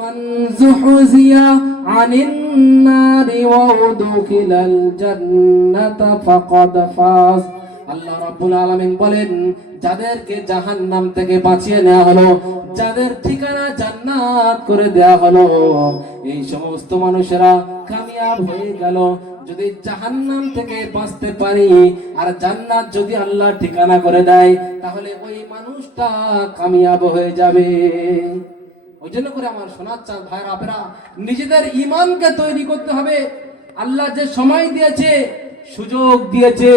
فمن زحزي عن النار وأدخل الجنة فقد فاز আল্লাহ রাব্বুল আলামিন বলেন যাদেরকে জাহান্নাম থেকে বাঁচিয়ে নেওয়া হলো যাদের ঠিকানা জান্নাত করে দেয়া হলো এই সমস্ত মানুষেরা কামিয়াব হয়ে গেল যদি জাহান্নাম থেকে বাঁচতে পারি আর জান্নাত যদি আল্লাহ ঠিকানা করে দেয় তাহলে ওই মানুষটা কামিয়াব হয়ে যাবে ওই জন্য করে আমার শোনার চান ভাইরা আপনারা নিজেদের ইমানকে তৈরি করতে হবে। আল্লাহ যে সময় দিয়েছে, সুযোগ দিয়েছে,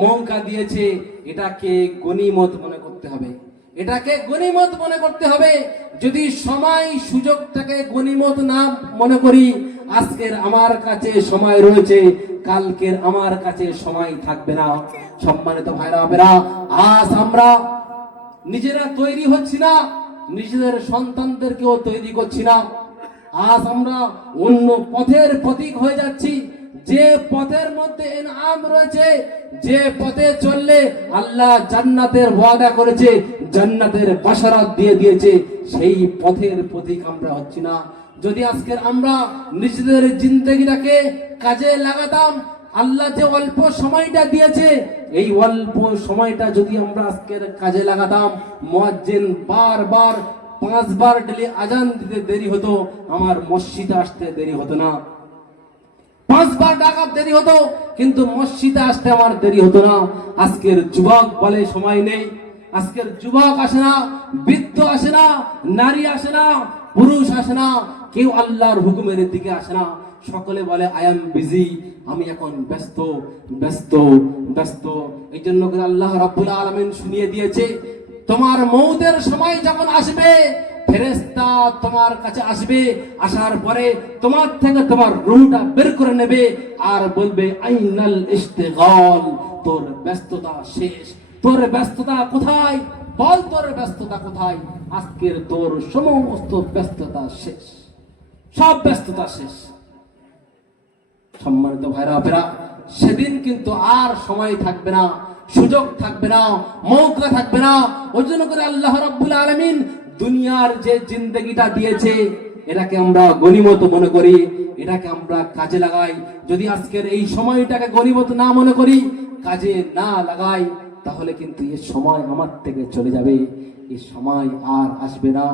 মৌকা দিয়েছে, এটাকে গনিমত মনে করতে হবে। এটাকে গনিমত মনে করতে হবে। যদি সময়, সুযোগটাকে গনিমত না মনে করি, আজকের আমার কাছে সময় রয়েছে, কালকের আমার কাছে সময় থাকবে না। সম্মানিত ভাইরা আজ আমরা নিজেরা তৈরি হচ্ছি না। নিজেদের সন্তানদেরকেও তৈরি করছি না। আজ আমরা অন্য পথের প্রতীক হয়ে যাচ্ছি। যে পথের মধ্যে এনাম রয়েছে, যে পথে চললে আল্লাহ জান্নাতের ওয়াদা করেছে, জান্নাতের বাসারাত দিয়ে দিয়েছে। সেই পথের প্রতীক আমরা হচ্ছি না। যদি আজকের আমরা নিজেদের জিন্দগিটাকে কাজে লাগাতাম আল্লাহ যে অল্প সময়টা দিয়েছে, এই অল্প সময়টা যদি আমরা আজকের কাজে লাগাতাম, মুয়াজ্জিন বারবার, পাঁচবার ডেলি আজান দিতে দেরি হতো, আমার মসজিদে আসতে দেরি হতো না। পাঁচবার ডাকাত দেরি হতো, কিন্তু মসজিদে আসতে আমার দেরি হতো না। আজকের যুবক বলে সময় নেই। আজকের যুবক আসে না, বৃদ্ধ আসে না, নারী আসে না, পুরুষ আসে না, কেউ আল্লাহর হুকুমের দিকে আসে না। সকলে বলে আই এম বিজি আমি এখন ব্যস্ত ব্যস্ত ব্যস্ত। এই জন্য আল্লাহ রাব্বুল আলামিন শুনিয়ে দিয়েছে, তোমার মৌতের সময় যখন আসবে ফেরেস্তা তোমার কাছে আসবে, আসার পরে তোমার থেকে তোমার রুহটা বের করে নেবে আর বলবে, আইনাল ইস্তেগল তোর ব্যস্ততা শেষ। তোর ব্যস্ততা কোথায়? বল তোর ব্যস্ততা কোথায়? আজকের তোর সমস্ত ব্যস্ততা শেষ। সব ব্যস্ততা শেষ। সম্মানিত ভাইরা আপেরা সেদিন কিন্তু আর সময় থাকবে না, সুযোগ থাকবে না, মৌকা থাকবে না। ওই জন্য করে আল্লাহ রাব্বুল আলামিন দুনিয়ার যে জিন্দগিটা দিয়েছে, এটাকে আমরা গনিমত মনে করি, এটাকে আমরা কাজে লাগাই। যদি আজকের এই সময়টাকে গনিমত না মনে করি, কাজে না লাগাই, তাহলে কিন্তু এ সময় আমার থেকে চলে যাবে। এ সময় আর আসবে না।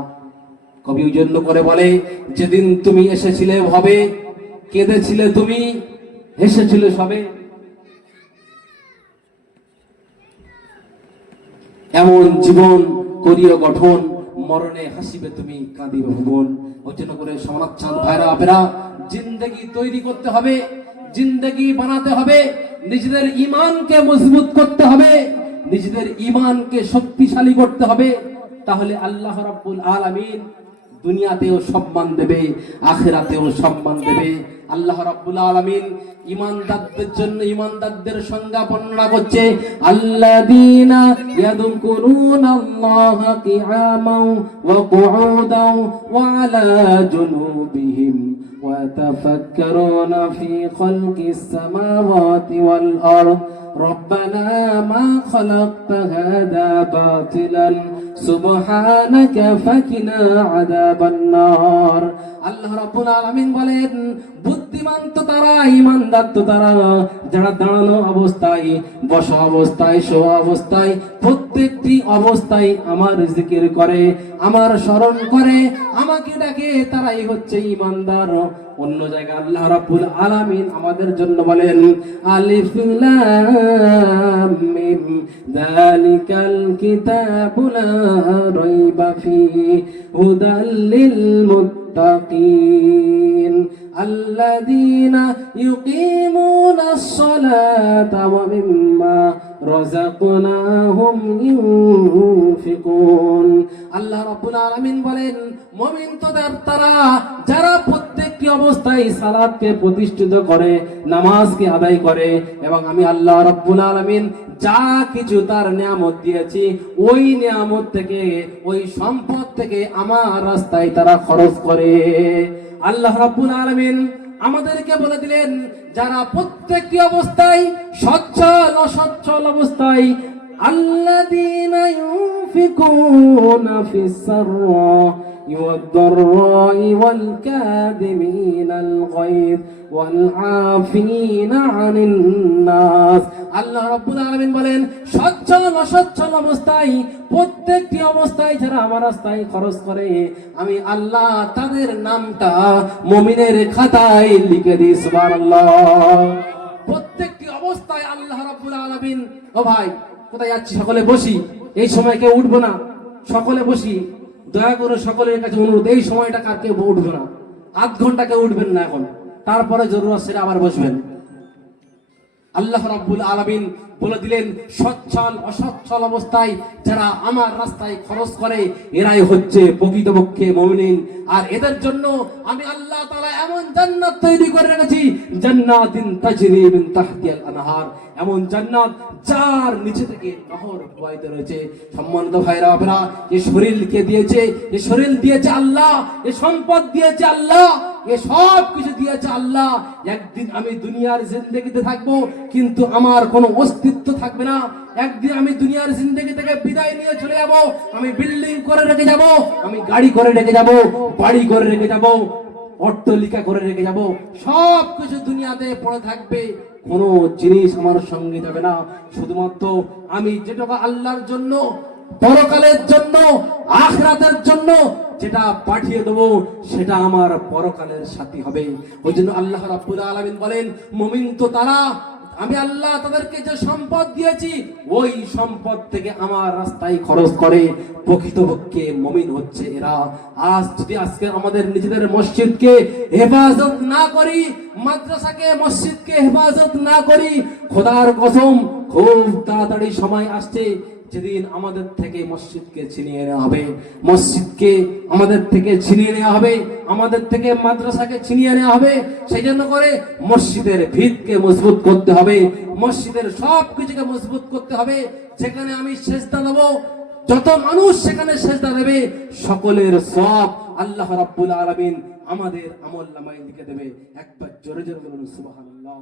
কবি ওই জন্য করে বলে, যেদিন তুমি এসেছিলে ভাবে কেঁদেছিলে তুমি? হেসেছিলে সবে? এমন জীবন করিও গঠন, মরণে হাসিবে তুমি কাঁদিবে ভুবন। ওই জন্য করে সমাজ চাঁদ ভাইরা আপেরা, জিন্দগি তৈরি করতে হবে, জিন্দগি বানাতে হবে, নিজেদের ইমানকে মজবুত করতে হবে, নিজেদের ইমানকে শক্তিশালী করতে হবে। তাহলে আল্লাহ রাব্বুল আলামিন দুনিয়াতেও সম্মান দেবে আখেরাতেও সম্মান দেবে আল্লাহ রাব্বুল আলামিন ইমানদারদের জন্য ইমানদারদের সংজ্ঞা বর্ণনা করছে আল্লাযীনা ইয়াযকুরুনা আল্লাহ কিয়ামান ওয়া কুউদান ওয়া আলা জুনুবিহিম ويتفكرون في خلق السماوات والأرض ربنا ما خلقت هذا باطلا سبحانك فكنا عذاب النار আল্লাহ রাব্বুল আলামিন বলেন বুদ্ধিমান তো তারা ইমানদার তো তারা যারা দাঁড়ানো অবস্থায় বসা অবস্থায় শোয়া অবস্থায় প্রত্যেকটি অবস্থায় আমার জিকির করে আমার স্মরণ করে আমাকে ডাকে তারাই হচ্ছে ইমানদার অন্য জায়গায় আল্লাহ রাব্বুল আলামিন আমাদের জন্য বলেন আলিফ লাম মিম যালিকাল কিতাবু লা রাইবা ফিহি হুদাল লিল মুত্তাকিন الذين يقيمون الصلاة ومما رزقناهم ينفقون আল্লাহ রাব্বুল আলামিন বলেন মুমিন তো তারা যারা প্রত্যেকটি অবস্থায় সালাতকে প্রতিষ্ঠিত করে নামাজকে আদায় করে এবং আমি আল্লাহ রাব্বুল আলামিন যা কিছু তার নিয়ামত দিয়েছি ওই নিয়ামত থেকে ওই সম্পদ থেকে আমার রাস্তায় তারা খরচ করে আল্লাহ রাব্বুল আলামিন আমাদেরকে বলে দিলেন যারা প্রত্যেকটি অবস্থায় সচ্ছল অসচ্ছল অবস্থায় আল্লাহ والضراء والكاذبين الغيظ والعافين عن الناس আল্লাহ রাব্বুল আলামিন বলেন সচ্ছল অসচ্ছল অবস্থায় প্রত্যেকটি অবস্থায় যারা আমার রাস্তায় খরচ করে আমি আল্লাহ তাদের নামটা মুমিনের খাতায় লিখে দিই সুবহানাল্লাহ প্রত্যেকটি অবস্থায় আল্লাহ রাব্বুল আলামিন ও ভাই কোথায় যাচ্ছি সকলে বসি এই সময় কেউ উঠবো না সকলে বসি দয়া করে সকলের কাছে অনুরোধ, এই সময়টা কার উঠবে না। আধ ঘণ্টা কেউ উঠবেন না এখন। তারপরে জরুরত সেটা আবার বসবেন। আল্লাহ রাব্বুল আলামিন বলে দিলেন, সচ্ছল, অসচ্ছল অবস্থায় যারা আমার রাস্তায় খরচ করে, এরাই হচ্ছে প্রকৃতপক্ষে মুমিন আর এদের জন্য আমি আল্লাহ তাআলা এমন জান্নাত তৈরি করে রেখেছি জান্নাতিন তাহতিহাল আনহার। এমন জান্নাত যার নিচে থেকে নহর প্রবাহিত রয়েছে। সম্মানিত ভাইরা শরীরকে দিয়েছে, যে শরীর দিয়েছে আল্লাহ এ সম্পদ দিয়েছে আল্লাহ এ সব কিছু দিয়েছে আল্লাহ। একদিন আমি দুনিয়ার জিন্দগিতে থাকব, কিন্তু আমার কোনো অস্তিত্ব থাকবে না। একদিন আমি দুনিয়ার জিন্দগি থেকে বিদায় নিয়ে চলে যাব, আমি বিল্ডিং করে রেখে যাব, আমি গাড়ি করে রেখে যাব, বাড়ি করে রেখে যাব, অট্টলিকা করে রেখে যাব। সব কিছু দুনিয়াতে পড়ে থাকবে, কোনো জিনিস আমার সঙ্গে যাবে না। শুধুমাত্র আমি যেটুকু আল্লাহর জন্য, পরকালের জন্য, আখরাতের জন্য যেটা পাঠিয়ে দেবো, সেটা আমার পরকালের সাথী হবে। ওই জন্য আল্লাহ রাব্বুল আলামিন বলেন, মুমিন তো তারা, আমি আল্লাহ তাদেরকে যে সম্পদ দিয়েছি, ওই সম্পদ থেকে আমার রাস্তায় খরচ করে। প্রকৃতপক্ষে মমিন হচ্ছে এরা। আজ যদি আজকে আমাদের নিজেদের মসজিদকে হেফাজত না করি, মাদ্রাসাকে, মসজিদকে হেফাজত না করি, খোদার কসম, খুব তাড়াতাড়ি সময় আসছে। যেদিন আমাদের থেকে মসজিদকে ছিনিয়ে নেওয়া হবে, মসজিদকে আমাদের থেকে ছিনিয়ে নেওয়া হবে, আমাদের থেকে মাদ্রাসাকে ছিনিয়ে নেওয়া হবে সেই জন্য করে মসজিদের ভিতকে মজবুত করতে হবে, মসজিদের সব কিছুকে মজবুত করতে হবে। যেখানে আমি সেজদা দেবো যত মানুষ সেখানে সেজদা দেবে সকলের সব আল্লাহ রাব্বুল আলামিন আমাদের আমল নামায় লিখে দেবে। একবার জোরে জোরে বলুন, সুবহানাল্লাহ।